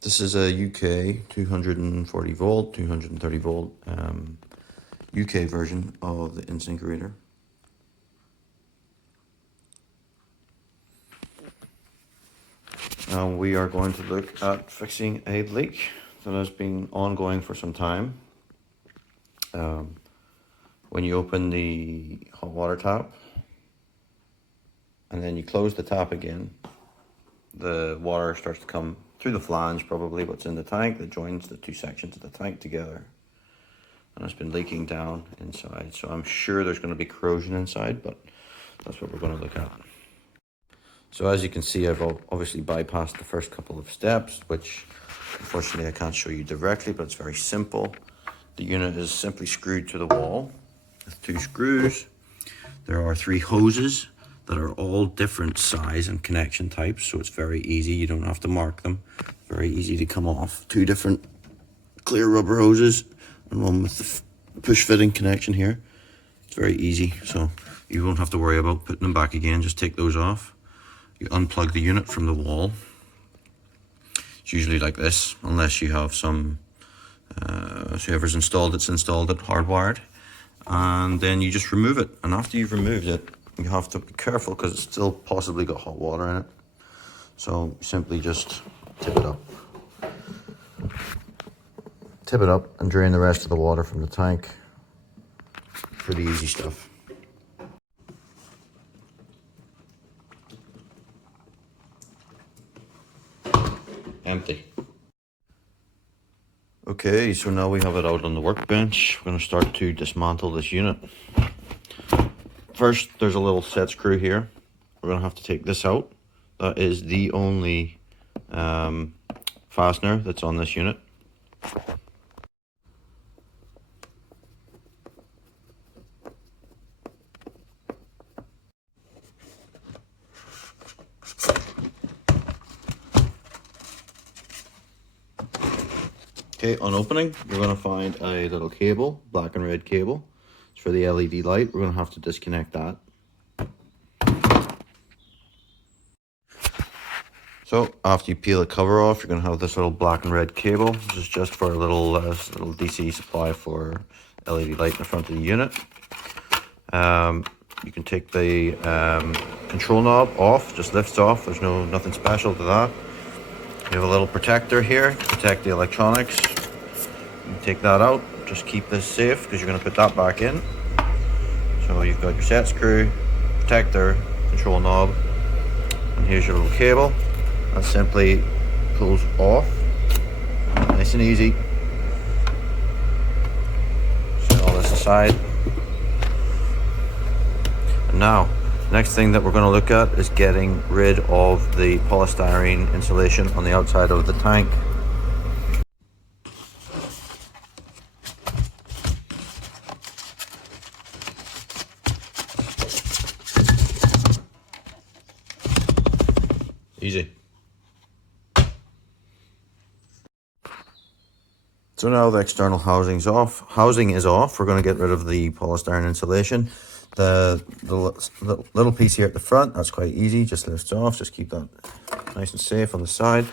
This is a UK 240 volt, 230 volt UK version of the Insinkerator. Now we are going to look at fixing a leak that has been ongoing for some time. When you open the hot water tap and then you close the tap again, the water starts to come through the flange, probably what's in the tank, that joins the two sections of the tank together. And it's been leaking down inside. So I'm sure there's going to be corrosion inside, but that's what we're going to look at. So as you can see, I've obviously bypassed the first couple of steps, which unfortunately I can't show you directly, but it's very simple. The unit is simply screwed to the wall with two screws. There are three hoses that are all different size and connection types, so it's very easy. You don't have to mark them. Very easy to come off. Two different clear rubber hoses and one with the push fitting connection here. It's very easy, so you won't have to worry about putting them back again. Just take those off. You unplug the unit from the wall. It's usually like this, unless you have some whoever's installed it's installed it hardwired, and then you just remove it. And after you've removed it, you have to be careful because it's still possibly got hot water in it, so simply just tip it up and drain the rest of the water from the tank. Pretty easy stuff. Empty. Okay, so now we have it out on the workbench. We're going to start to dismantle this unit. First, there's a little set screw here. We're going to have to take this out. That is the only fastener that's on this unit. Okay, on opening, you're going to find a little cable, black and red cable. It's for the LED light. We're going to have to disconnect that. So after you peel the cover off, you're going to have this little black and red cable. This is just for a little DC supply for LED light in the front of the unit. You can take the control knob off, just lifts off. There's nothing special to that. You have a little protector here to protect the electronics. You take that out, just keep this safe because you're going to put that back in. So you've got your set screw, protector, control knob, and here's your little cable. That simply pulls off, nice and easy. Set all this aside. And now, next thing that we're going to look at is getting rid of the polystyrene insulation on the outside of the tank. Easy. So now the external housing is off. We're going to get rid of the polystyrene insulation. The little piece here at the front, that's quite easy, just lifts off. Just keep that nice and safe on the side.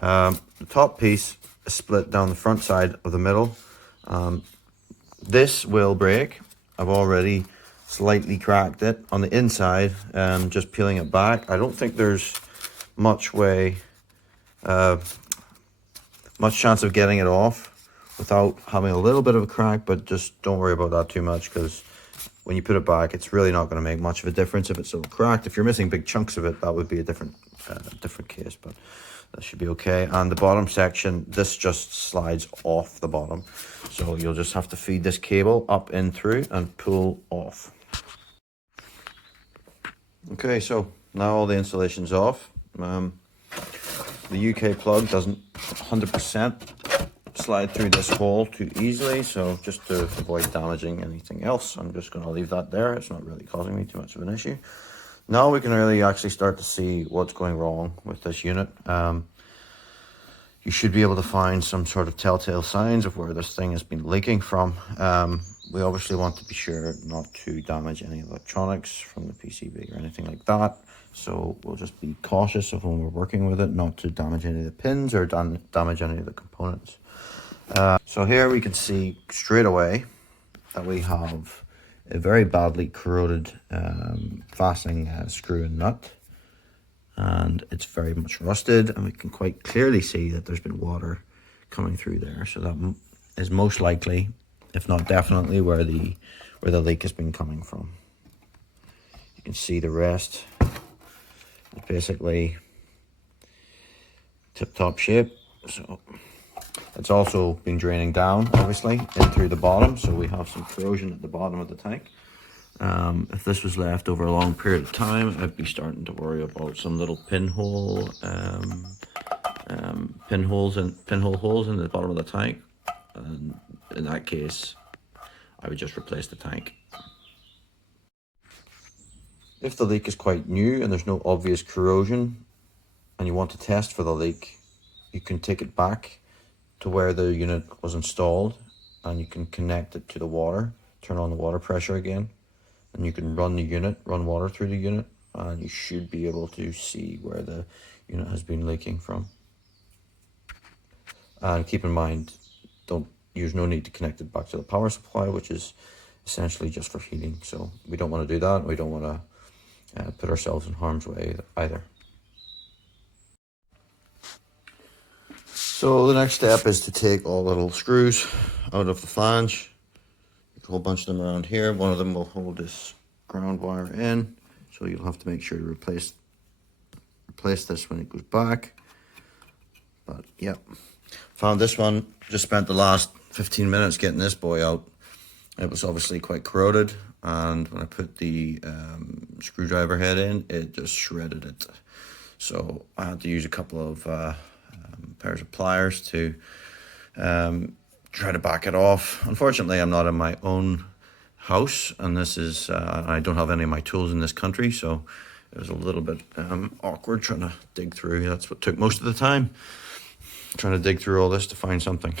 The top piece is split down the front side of the middle. This will break. I've already slightly cracked it on the inside, just peeling it back. I don't think there's much chance of getting it off without having a little bit of a crack, but just don't worry about that too much because when you put it back, it's really not going to make much of a difference if it's a little cracked. If you're missing big chunks of it, that would be a different case, but that should be okay. And the bottom section, this just slides off the bottom, so you'll just have to feed this cable up in through and pull off. Okay, so now all the insulation's off. The UK plug doesn't 100% slide through this hole too easily, so just to avoid damaging anything else, I'm just going to leave that there. It's not really causing me too much of an issue. Now we can really actually start to see what's going wrong with this unit. You should be able to find some sort of telltale signs of where this thing has been leaking from. we obviously want to be sure not to damage any electronics from the PCB or anything like that. So we'll just be cautious of when we're working with it, not to damage any of the pins or damage any of the components. So here we can see straight away that we have a very badly corroded fastening screw and nut, and it's very much rusted, and we can quite clearly see that there's been water coming through there. So that is most likely, if not definitely, where the leak has been coming from. You can see the rest is basically tip-top shape. So it's also been draining down, obviously, in through the bottom, so we have some corrosion at the bottom of the tank. If this was left over a long period of time, I'd be starting to worry about some little pinhole holes in the bottom of the tank, and in that case, I would just replace the tank. If the leak is quite new and there's no obvious corrosion, and you want to test for the leak, you can take it back to where the unit was installed, and you can connect it to the water, turn on the water pressure again, and you can run water through the unit, and you should be able to see where the unit has been leaking from. And keep in mind, there's no need to connect it back to the power supply, which is essentially just for heating. So we don't want to do that. We don't want to put ourselves in harm's way either. So the next step is to take all the little screws out of the flange. A whole bunch of them around here. One of them will hold this ground wire in, so you'll have to make sure to replace this when it goes back. But yep, found this one. Just spent the last 15 minutes getting this boy out. It was obviously quite corroded, and when I put the screwdriver head in, it just shredded it. So I had to use a couple of pairs of pliers to try to back it off. Unfortunately, I'm not in my own house, and this is I don't have any of my tools in this country, so it was a little bit awkward trying to dig through. That's what took most of the time, trying to dig through all this to find something.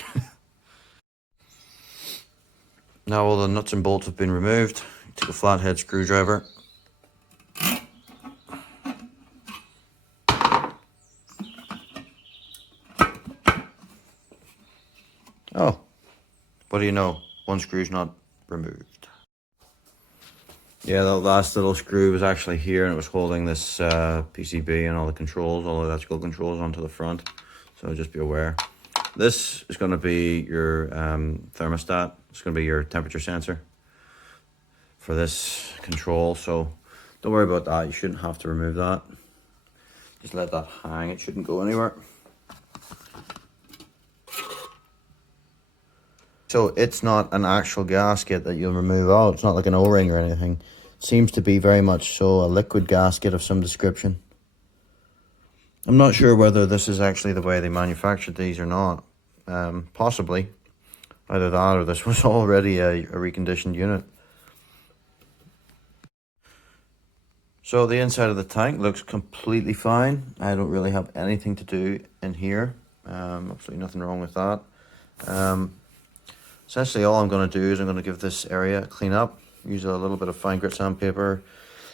Now all the nuts and bolts have been removed. Take a flathead screwdriver. Oh, what do you know? One screw's not removed. Yeah, the last little screw was actually here, and it was holding this PCB and all the controls, all the electrical controls onto the front. So just be aware. This is going to be your thermostat. It's going to be your temperature sensor for this control. So don't worry about that. You shouldn't have to remove that. Just let that hang. It shouldn't go anywhere. So it's not an actual gasket that you'll remove out. It's not like an O-ring or anything. It seems to be very much so a liquid gasket of some description. I'm not sure whether this is actually the way they manufactured these or not. Possibly. Either that or this was already a reconditioned unit. So the inside of the tank looks completely fine. I don't really have anything to do in here. Absolutely nothing wrong with that. Essentially all I'm going to do is I'm going to give this area a clean up. Use a little bit of fine grit sandpaper.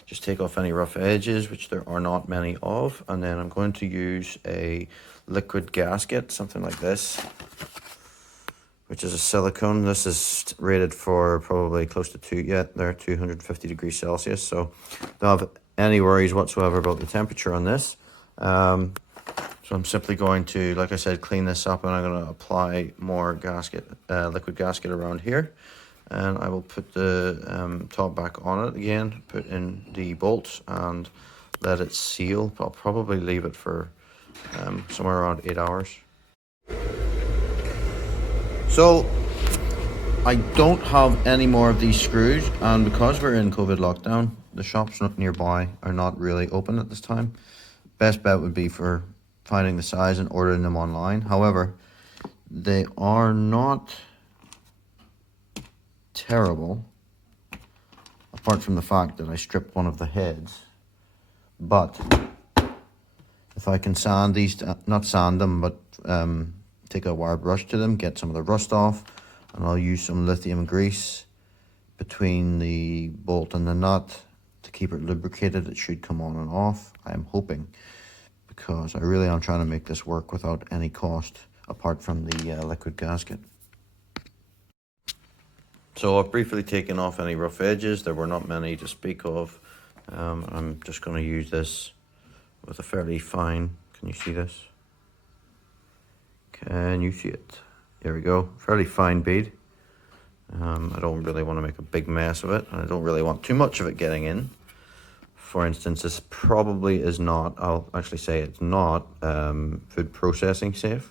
Just take off any rough edges, which there are not many of. And then I'm going to use a liquid gasket, something like this, which is a silicone. This is rated for probably close to 250 degrees Celsius. So don't have any worries whatsoever about the temperature on this. So I'm simply going to, like I said, clean this up, and I'm going to apply more liquid gasket around here. And I will put the top back on it again, put in the bolts and let it seal. I'll probably leave it for somewhere around 8 hours. So I don't have any more of these screws, and because we're in COVID lockdown, the shops nearby are not really open at this time. Best bet would be for finding the size and ordering them online. However, they are not terrible, apart from the fact that I stripped one of the heads. But if I can sand these, not sand them, but take a wire brush to them, get some of the rust off, and I'll use some lithium grease between the bolt and the nut to keep it lubricated. It should come on and off, I'm hoping, because I really am trying to make this work without any cost apart from the liquid gasket. So I've briefly taken off any rough edges. There were not many to speak of. I'm just going to use this with a fairly fine, can you see this? Can you see it? There we go, fairly fine bead. I don't really want to make a big mess of it, and I don't really want too much of it getting in. For instance, this probably is not, I'll actually say it's not food processing safe.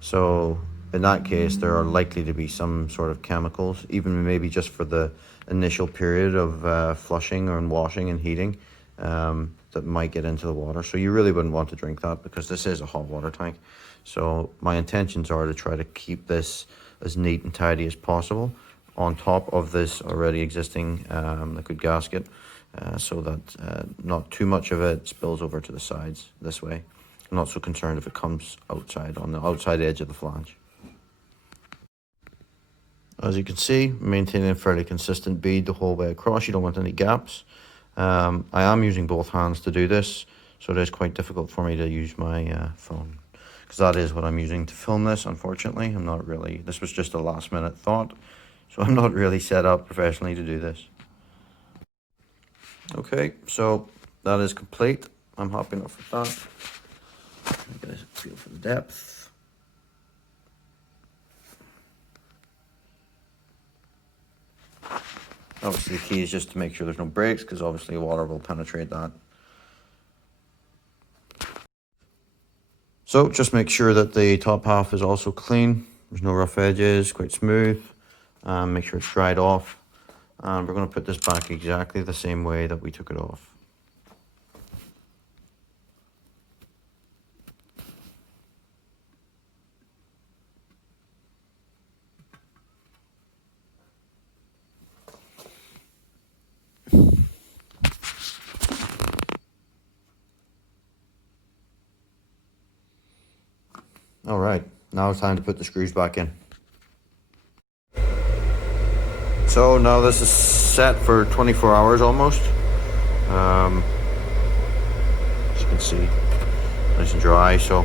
So in that case, there are likely to be some sort of chemicals, even maybe just for the initial period of flushing and washing and heating, that might get into the water. So you really wouldn't want to drink that, because this is a hot water tank. So my intentions are to try to keep this as neat and tidy as possible on top of this already existing liquid gasket, so that not too much of it spills over to the sides this way. I'm not so concerned if it comes outside, on the outside edge of the flange. As you can see, maintaining a fairly consistent bead the whole way across. You don't want any gaps. I am using both hands to do this, so it is quite difficult for me to use my phone, because that is what I'm using to film this. Unfortunately, I'm not really, this was just a last minute thought, so I'm not really set up professionally to do this. Okay, so that is complete. I'm happy enough with that. Get a feel for the depth. Obviously the key is just to make sure there's no breaks, because obviously water will penetrate that. So just make sure that the top half is also clean. There's no rough edges, quite smooth. Make sure it's dried off. And we're going to put this back exactly the same way that we took it off. All right, now it's time to put the screws back in. So now this is set for 24 hours almost. As you can see, nice and dry. So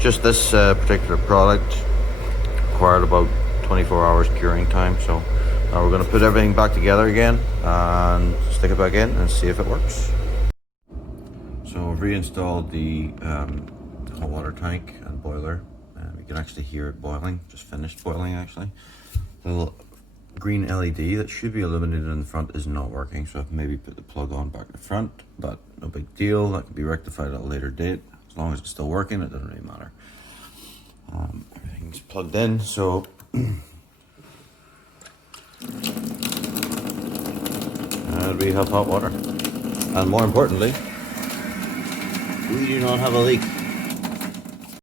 just this particular product required about 24 hours curing time. So now we're going to put everything back together again and stick it back in and see if it works. So I've reinstalled the hot water tank and boiler. You can actually hear it boiling, just finished boiling actually. The little green LED that should be illuminated in the front is not working, so I've maybe put the plug on back in the front, but no big deal. That can be rectified at a later date. As long as it's still working, it doesn't really matter. Everything's plugged in, so and we have hot water. And more importantly, we do not have a leak.